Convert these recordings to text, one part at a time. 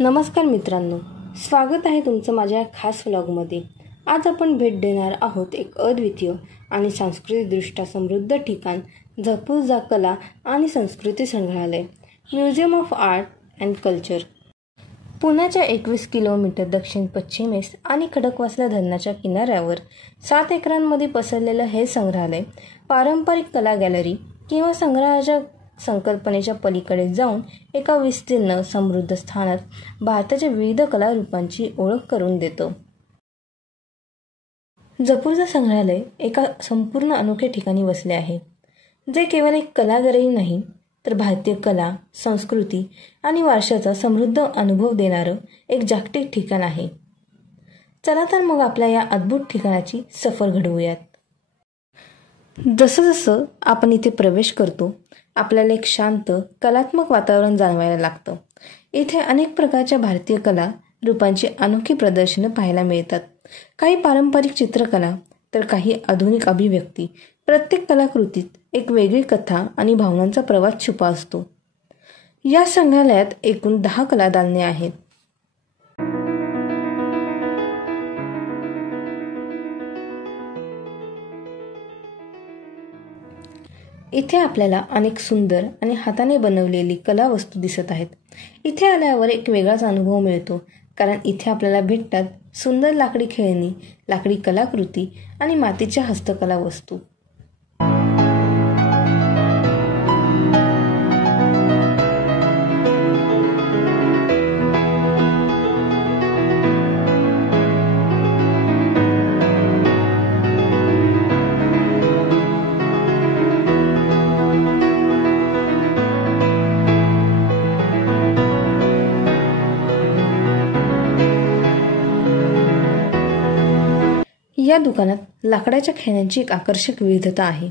नमस्कार मित्रांनो, स्वागत आहे तुमचं माझ्या खास व्लॉगमध्ये। आज आपण भेट देणार आहोत एक अद्वितीय आणि सांस्कृतिकदृष्ट्या समृद्ध ठिकाण, झपूर्झा कला आणि संस्कृती संग्रहालय, museum of art and culture. पुण्याच्या 21 किलोमीटर दक्षिण पश्चिमेस आणि खडकवासला धरणाच्या किनाऱ्यावर 7 एकरांमध्ये पसरलेलं हे संग्रहालय पारंपरिक कला गॅलरी किंवा संग्रहाच्या संकल्पनेच्या पलीकडे जाऊन एका विस्तीर्ण समृद्ध स्थानात भारताच्या विविध कला रूपांची ओळख करून देतो। झपूर्झा संग्रहालय एका संपूर्ण अनोख्या ठिकाणी वसले आहे, जे केवळ एक कला गॅलरी नाही तर भारतीय कला, संस्कृती आणि वारशाचा समृद्ध अनुभव देणारं एक जागतिक ठिकाण आहे। चला तर मग आपल्या या अद्भुत ठिकाणाची सफर घडवूयात। जसं जसं आपण इथे प्रवेश करतो, आपल्याला एक शांत कलात्मक वातावरण जाणवायला लागतं। इथे अनेक प्रकारच्या भारतीय कला रूपांची अनोखी प्रदर्शनं पाहायला मिळतात। काही पारंपरिक चित्रकला तर काही आधुनिक अभिव्यक्ती। प्रत्येक कलाकृतीत एक वेगळी कथा आणि भावनांचा प्रवास छुपा असतो। या संग्रहालयात एकूण 10 कला दालने आहेत। इथे आपल्याला अनेक सुंदर आणि हाताने बनवलेली कला वस्तू दिसत आहेत। इथे आल्यावर एक वेगळाच अनुभव मिळतो, कारण इथे आपल्याला भेटतात सुंदर लाकडी खेळणी, लाकडी कलाकृती आणि मातीच्या हस्तकला वस्तू। या दुकानात लाकडाच्या खेळण्यांची एक आकर्षक विविधता आहे।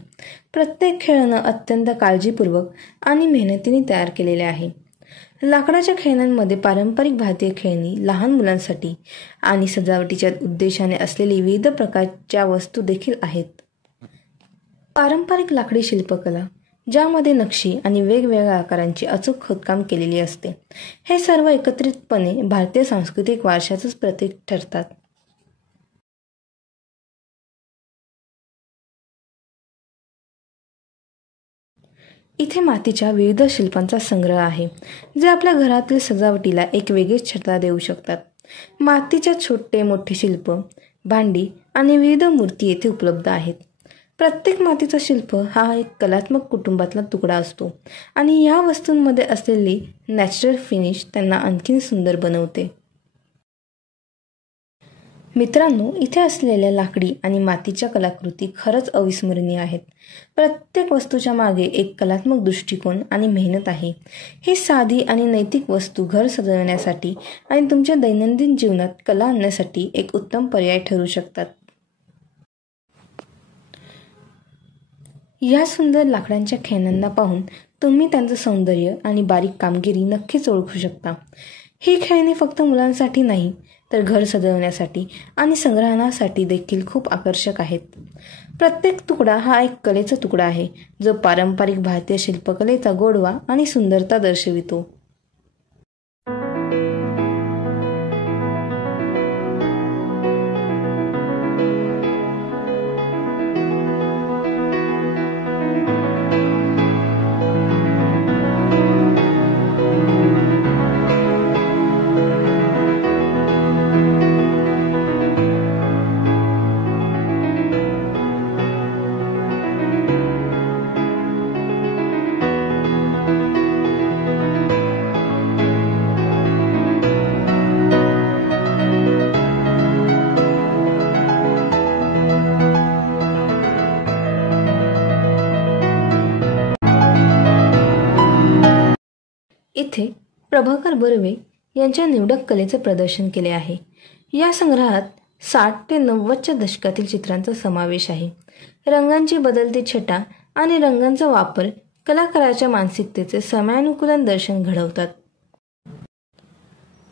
प्रत्येक खेळणं अत्यंत काळजीपूर्वक आणि मेहनतीने तयार केलेले आहे। लाकडाच्या खेळण्यांमध्ये पारंपरिक भारतीय खेळणी, लहान मुलांसाठी आणि सजावटीच्या उद्देशाने असलेली विविध प्रकारच्या वस्तू देखील आहेत। पारंपरिक लाकडी शिल्पकला, ज्यामध्ये नक्षी आणि वेगवेगळ्या आकारांची अचूक खोदकाम केलेली असते, हे सर्व एकत्रितपणे भारतीय सांस्कृतिक वारशाचंच प्रतीक ठरतात। इथे मातीच्या विविध शिल्पांचा संग्रह आहे, जे आपल्या घरातील सजावटीला एक वेगळीच छटा देऊ शकतात। मातीच्या छोटे मोठे शिल्प, भांडी आणि विविध मूर्ती येथे उपलब्ध आहेत। प्रत्येक मातीचा शिल्प हा एक कलात्मक कुटुंबातला तुकडा असतो आणि या वस्तूंमध्ये असलेली नॅचरल फिनिश त्यांना आणखीन सुंदर बनवते। मित्रांनो, इथे असलेल्या लाकडी आणि मातीच्या कलाकृती खरंच अविस्मरणीय आहेत। प्रत्येक वस्तूच्या मागे एक कलात्मक दृष्टिकोन आणि मेहनत आहे। ही साधी आणि नैतिक वस्तू घर सजवण्यासाठी आणि तुमच्या दैनंदिन जीवनात कला आणण्यासाठी एक उत्तम पर्याय ठरू शकतात। या सुंदर लाकडांच्या खेळण्यांना पाहून तुम्ही त्यांचं सौंदर्य आणि बारीक कामगिरी नक्कीच ओळखू शकता। ही खेळणी फक्त मुलांसाठी नाही, तर घर सजवण्यासाठी आणि संग्रहणासाठी देखील खूप आकर्षक आहेत। प्रत्येक तुकडा हा एक कलेचा तुकडा आहे, जो पारंपरिक भारतीय शिल्पकलेचा गोडवा आणि सुंदरता दर्शवितो। इथे प्रभाकर बर्वे यांच्या निवडक कलेचे प्रदर्शन केले आहे। या संग्रहात 60 ते 90च्या दशकातील चित्रांचा समावेश आहे। रंगांची बदलती छटा आणि रंगांचा वापर कलाकाराच्या मानसिकतेचे समयानुकूलन दर्शन घडवतात।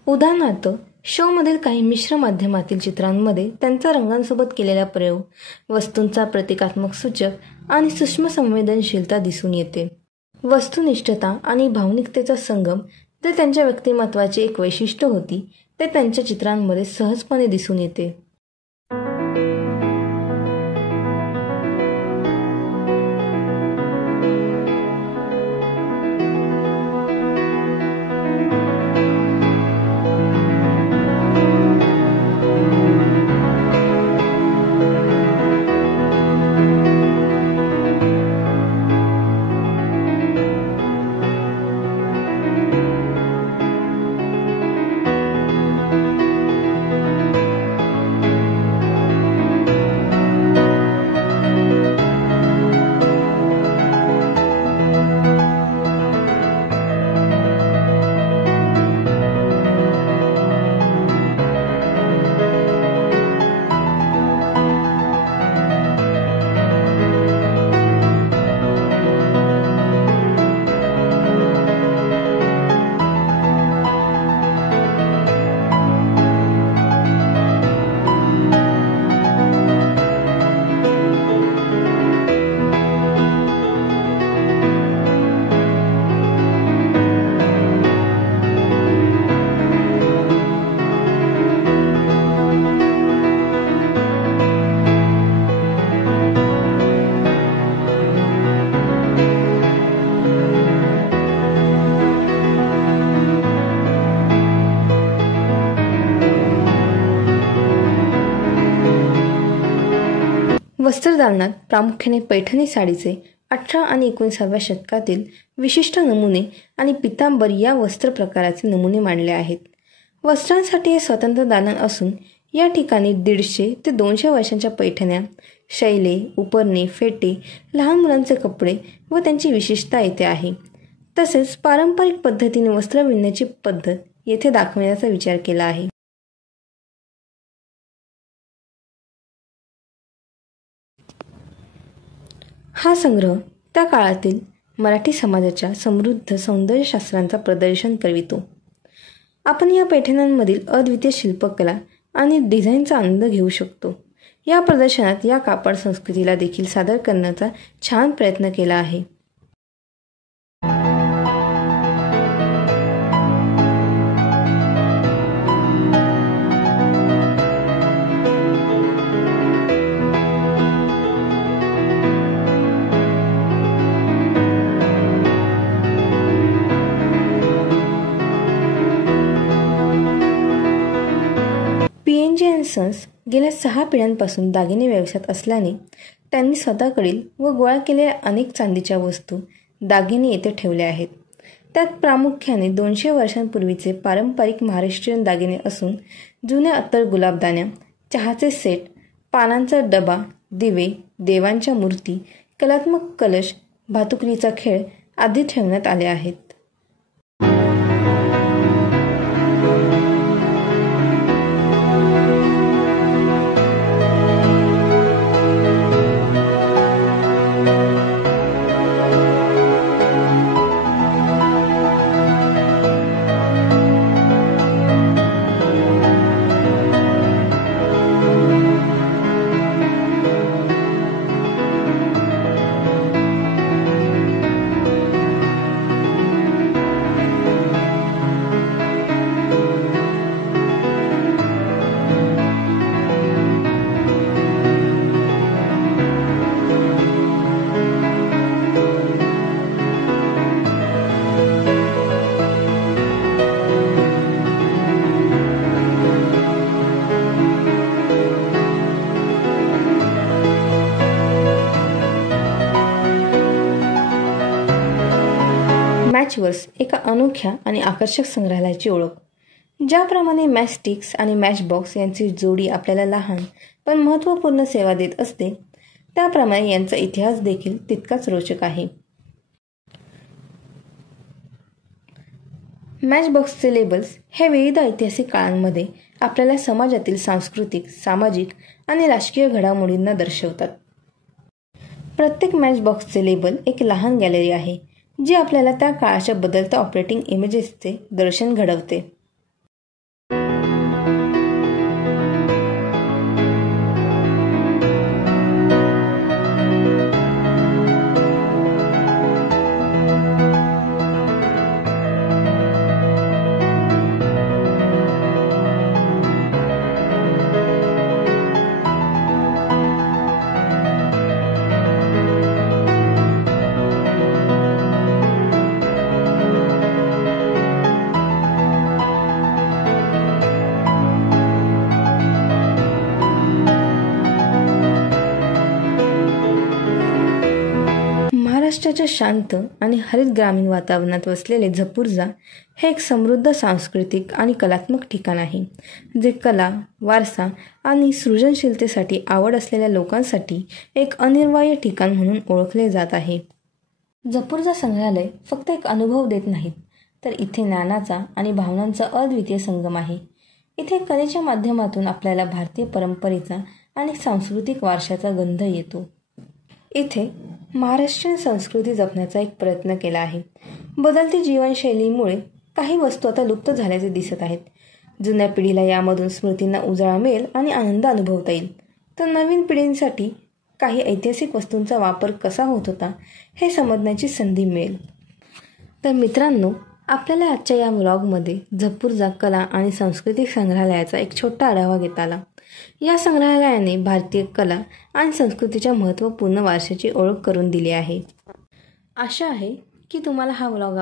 उदाहरणार्थ, शोमधील काही मिश्र माध्यमातील चित्रांमध्ये त्यांचा रंगांसोबत केलेला प्रयोग, वस्तूंचा प्रतिकात्मक सूचक आणि सूक्ष्म संवेदनशीलता दिसून येते। वस्तुनिष्ठता आणि भावनिकतेचा संगम तर त्यांच्या व्यक्तिमत्वाचे एक वैशिष्ट्य होती ते त्यांच्या चित्रांमध्ये सहजपणे दिसून येते. वस्त्रदालनात प्रामुख्याने पैठणी साडीचे 18 आणि 19व्या शतकातील विशिष्ट नमुने आणि पितांबर या वस्त्र प्रकाराचे नमुने मांडले आहेत. वस्त्रांसाठी हे स्वतंत्र दालन असून या ठिकाणी 150 ते 200 वर्षांच्या पैठण्या, शैले, उपरणे, फेटे, लहान मुलांचे कपडे व त्यांची विशेषता येथे आहे. तसेच पारंपरिक पद्धतीने वस्त्र विणण्याची पद्धत येथे दाखवण्याचा विचार केला आहे. हा संग्रह त्या काळातील मराठी समाजाच्या समृद्ध सौंदर्यशास्त्रांचा प्रदर्शन करवितो. आपण या पैठण्यांमधील अद्वितीय शिल्पकला आणि डिझाईनचा आनंद घेऊ शकतो. या प्रदर्शनात या कापड संस्कृतीला देखील सादर करण्याचा छान प्रयत्न केला आहे. PNG & सन्स गेल्या 6 पिढ्यांपासून दागिने व्यवसायात असल्याने त्यांनी स्वतःकडील व गोळा केलेल्या अनेक चांदीच्या वस्तू, दागिने येथे ठेवले आहेत. त्यात प्रामुख्याने 200 वर्षांपूर्वीचे पारंपरिक महाराष्ट्रीयन दागिने असून जुन्या अत्तर गुलाबदाण्या, चहाचे सेट, पानांचा डबा, दिवे, देवांच्या मूर्ती, कलात्मक कलश, भातुकलीचा खेळ आदी ठेवण्यात आले आहेत. मॅचवर्स एका अनोख्या आणि आकर्षक संग्रहालयाची ओळख. ज्याप्रमाणे मॅचस्टिक्स आणि मॅचबॉक्स यांची जोडी आपल्याला लहान पण महत्त्वपूर्ण सेवा देत असते, त्याप्रमाणे यांचा इतिहास देखील तितकाच रोचक आहे. मॅचबॉक्सचे लेबल्स हे विविध ऐतिहासिक काळांमध्ये आपल्याला समाजातील सांस्कृतिक, सामाजिक आणि राजकीय घडामोडींना दर्शवतात. प्रत्येक मॅचबॉक्सचे लेबल एक लहान गॅलरी आहे, जी आपल्याला त्या काळाच्या बदलत्या ऑपरेटिंग इमेजेसचे दर्शन घडवते. महाराष्ट्राच्या शांत आणि हरित ग्रामीण वातावरणात वसलेले झपूर्झा हे एक समृद्ध सांस्कृतिक आणि कलात्मक ठिकाण आहे, जे कला, वारसा आणि सृजनशीलतेसाठी आवड असलेल्या लोकांसाठी एक अनिवार्य ठिकाण म्हणून ओळखले जात आहे. झपूर्झा संग्रहालय फक्त एक अनुभव देत नाहीत, तर इथे ज्ञानाचा आणि भावनांचा अद्वितीय संगम आहे. इथे कलेच्या माध्यमातून आपल्याला भारतीय परंपरेचा आणि सांस्कृतिक वारशाचा गंध येतो. इथे महाराष्ट्रीयन संस्कृती जपण्याचा एक प्रयत्न केला आहे. बदलती जीवनशैलीमुळे काही वस्तू आता लुप्त झाल्याचे दिसत आहेत. जुन्या पिढीला यामधून स्मृतींना उजाळा मिळेल आणि आनंद अनुभवता येईल, तर नवीन पिढींसाठी काही ऐतिहासिक वस्तूंचा वापर कसा होत होता हे समजण्याची संधी मिळेल. तर मित्रांनो, आपल्याला आजच्या या व्लॉगमध्ये झपूर्झा कला आणि सांस्कृतिक संग्रहालयाचा एक छोटा आढावा घेता आला. या संग्रहालयाने भारतीय कला आणि संस्कृतीच्या महत्त्वपूर्ण वारशाची ओळख करून दिली आहे. आशा आहे की तुम्हाला हा व्लॉग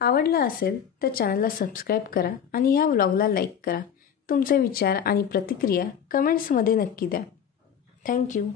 आवडला असेल तर चॅनलला सबस्क्राईब करा आणि या व्लॉगला लाईक करा. तुमचे विचार आणि प्रतिक्रिया कमेंट्समध्ये नक्की द्या. थँक्यू.